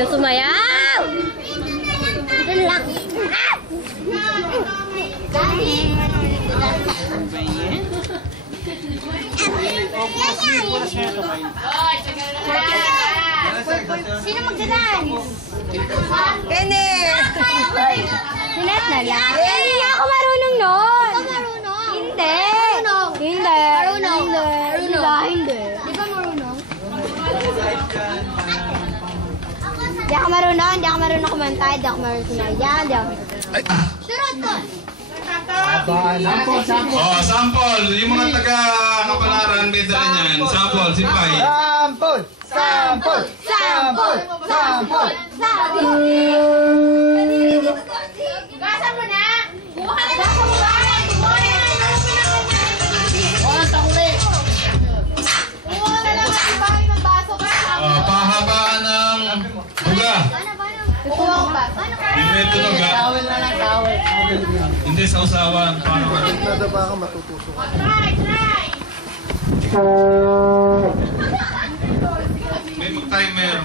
Ayaw sumayaw! Relax! Sino magdadance? Kene! Sinet na lang. Hindi ako marunong nun! Ikaw marunong? Hindi! Marunong? Hindi! Marunong? Hindi! Di ba marunong? Hindi ako marunong kumanta, hindi ako marunong sumayaw, hindi ako Surot ko. Oh, sample. Yung mga taga-Kapalaran, may dala niyan. Sample, simpay. Sample! Sample! Sample! Sample! Gasan mo na! Buka na lang sa buwan! Buka na lang sa bahay ng baso ka! Oh, pahabaan ng buga. Kukuha ko ba? Yung may tunog ha. Tawel na lang, tawel. Hindi sa usawan. Paano ka? Nada ba ka matutusok? Try! May mag-timer.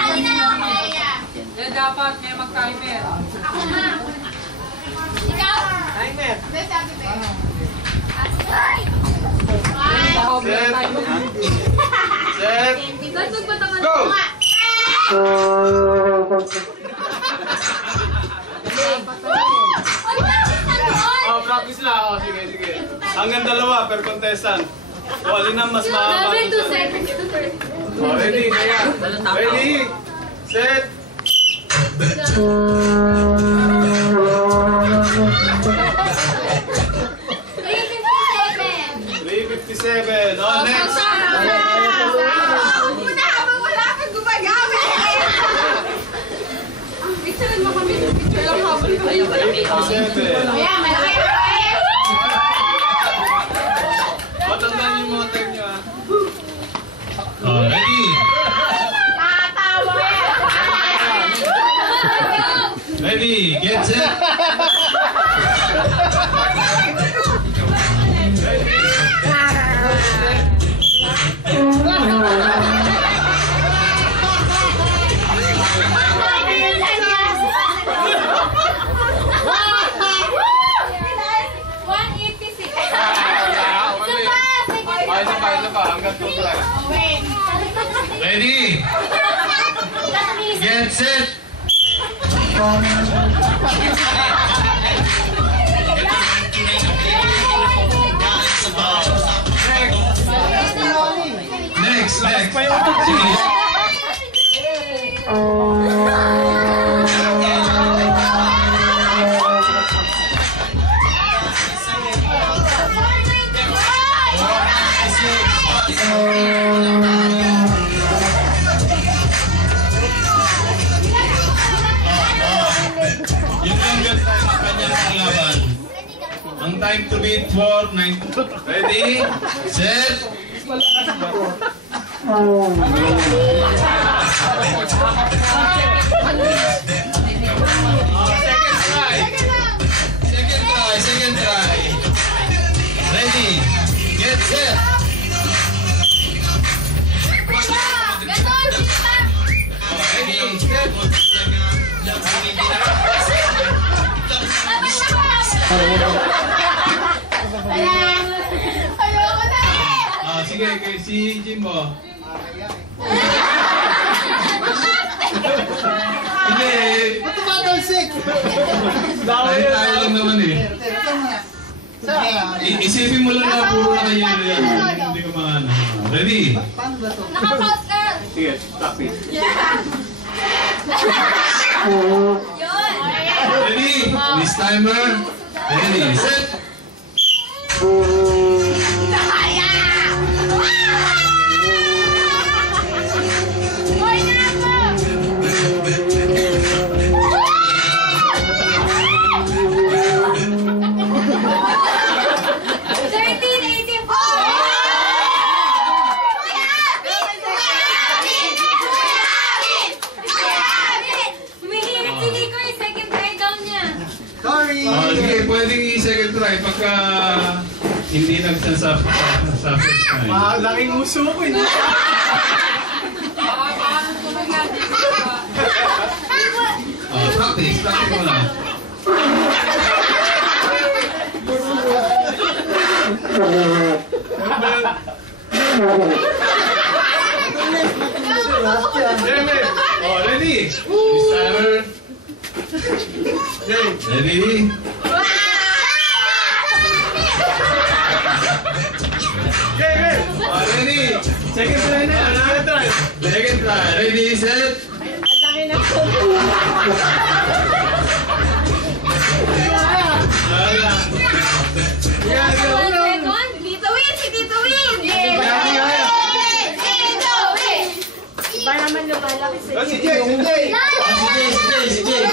Hali na lang ako kaya. Dapat may mag-timer. Ako na. Ikaw? Timer. Set. Go! Oh, practice lang. Oh, sige, sige. Hanggang dalawa per contestant. O, alin ang mas mahaba? Oh, ready? Kaya. Ready? Set. 357. Oh, next. Muna habang wala kang gumagamit. Picture mo kami. Picture lang habang 357. Ayan, malaki. O, tandaan niyo yung mga time niyo ah. Oh, ready? Tatawa. Ready? Get set. Isa pa. Hanggang 2 try. Ready? Get set. Next. Sige. Yun ang good time ng kanyang panglaban. Ang time to beat 4:9. Ready? Set. Second try. Ready? Get set. Ready? Set. Ayoko na eh! Sige, si Jimbo. Hindi. Ba't tumatalsik? Tayo lang naman eh. Isipin mo lang na puro na kayo yan. Hindi ko maano. Ready? Naka-pause ka! Sige, practice. Yun! Ready? This timer. Ready? Set. Kaya! Hoy na ako! Humihirit si Nico yung second try down niya. Sorry! Sige, pwedeng i-second try pagka hindi nagsasap sa first time. Laking uso ko. Paano tunog yan? Practice muna. Jamie! Oh, ready? This timer. Jamie! Ready? Jamie! Oh, ready? Second try na. Second try. Second try. Ready, set. Wala. Tito Win! Si Tito Win! Iba naman lumalaki sa Oh, si Jay, si Jay. Si Jay.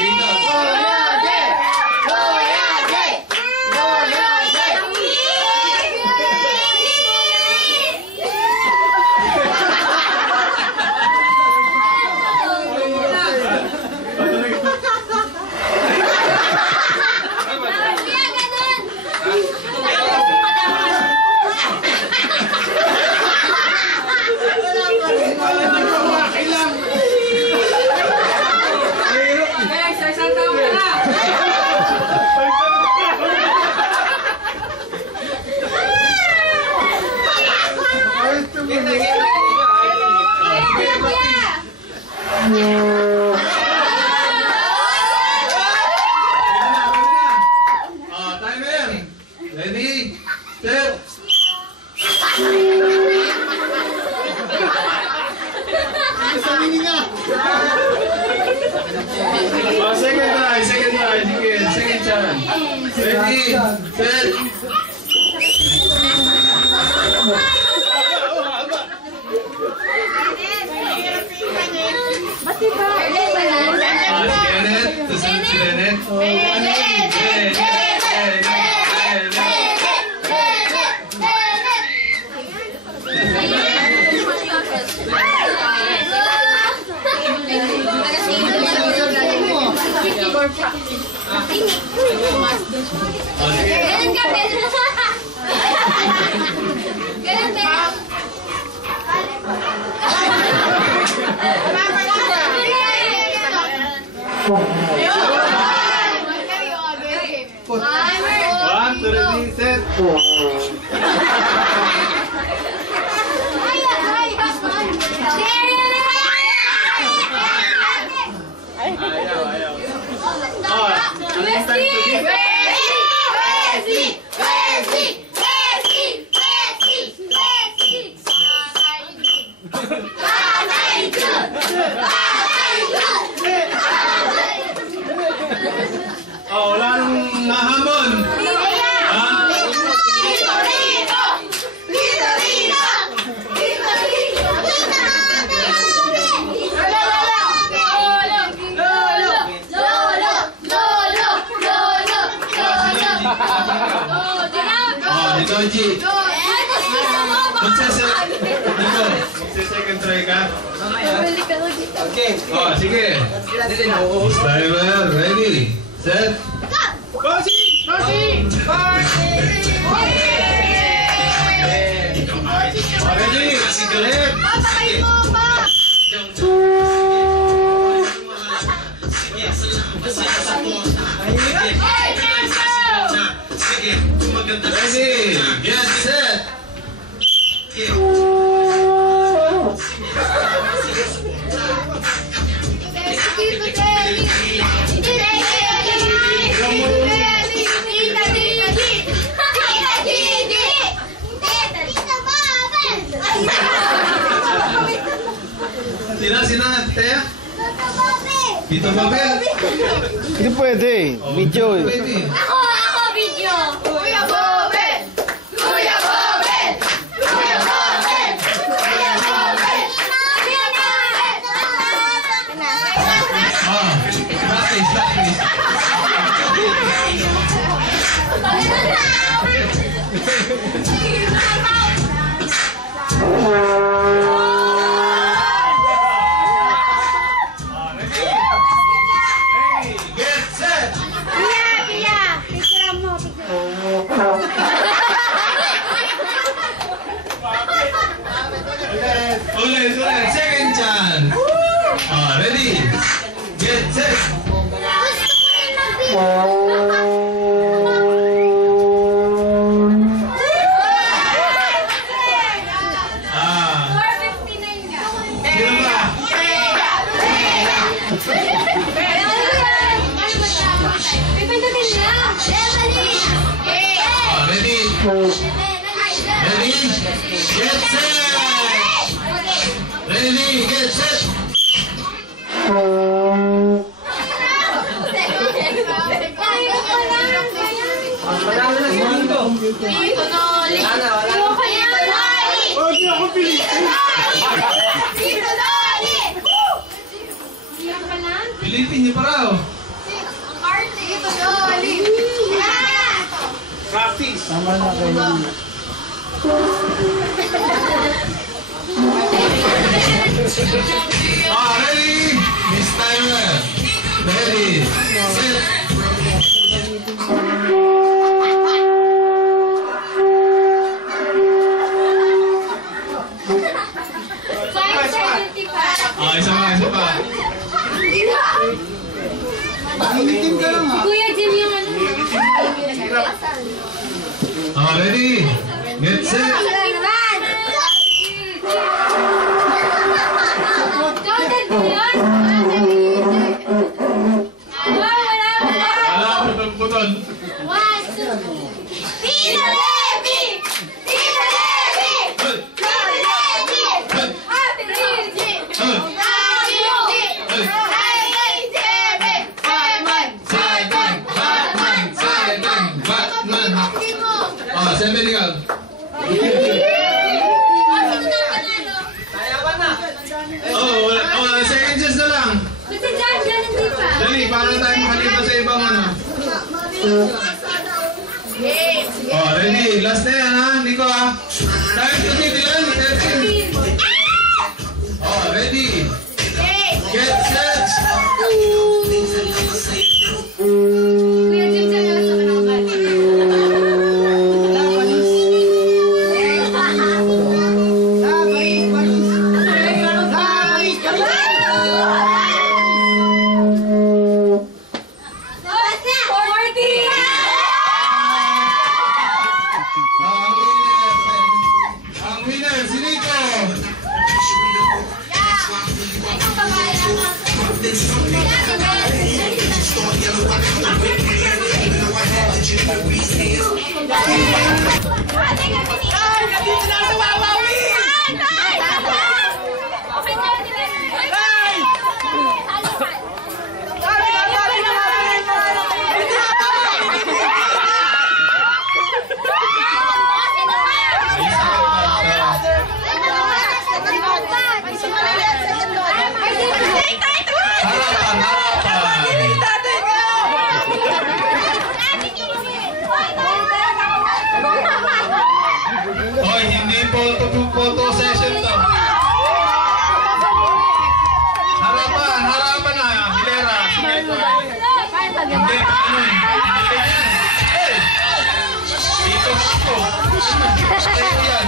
Dito. Guys, sa isang taon ka na. Ay, tumingin. Oh, timer. Ready, set. Sa hininga. Oh, second try. Second try. Sige, second chance. Ready, set. Kenneth. Susunod si Kenneth. Oh, sige. Ganun ka, ganun. Ganun, ganun. One, two, ready, set. Ayaw, ayaw. Oh, anong time to beat? Oh, wala nang Nahamon. Ha? Oh, dito, G. Magse-second try ka? Okay. Oh, sige. Timer, ready, set. Bossy! Bossy! Ready, sigaret. Ready, get set. Sina, Tea? Dito Babel? Hindi pwede. Video eh. Pwede. Ako, video. Kuya Bobel! Kuya Bobel! Kuya Bobel! Kuya Bobel! Kuya Bobel! Oh, practice. Ready, get set! Pia! set! Ready, get set! Panalo na si Tito. Wala na, wala na. Huwag niyo ako pilitin. Pilitin niyo pa raw. Practice. Tama na kayo. Ready? Miss Timer. Ready, set. Isa pa, isa pa. Nangingitim ka lang ha. Kuya Jim yung ano. Ready? Get set. Jordan po yun? Wala. Wala ko putol-putol. One, two. Tita Levi! Tita Levi! Tita Levi! Happy Levi! Happy Levi! Batman. Siyempre ikaw. Second chance na lang. Basta dyan, hindi pa. Dali, para tayo makalipas sa ibang ano. Ready? Last na yan ha, Nico ha. Time to beat ilan? 13. Ready? Get set! Kuya Jim, dyan na lang sa kanang Ang winner, si Nico! Harapan, harapan! Hoy, hindi photo session to. Harapan, harapan na. Hilera, sige ito. Hindi, ano eh. Hey! Dito ako. Kayo yan.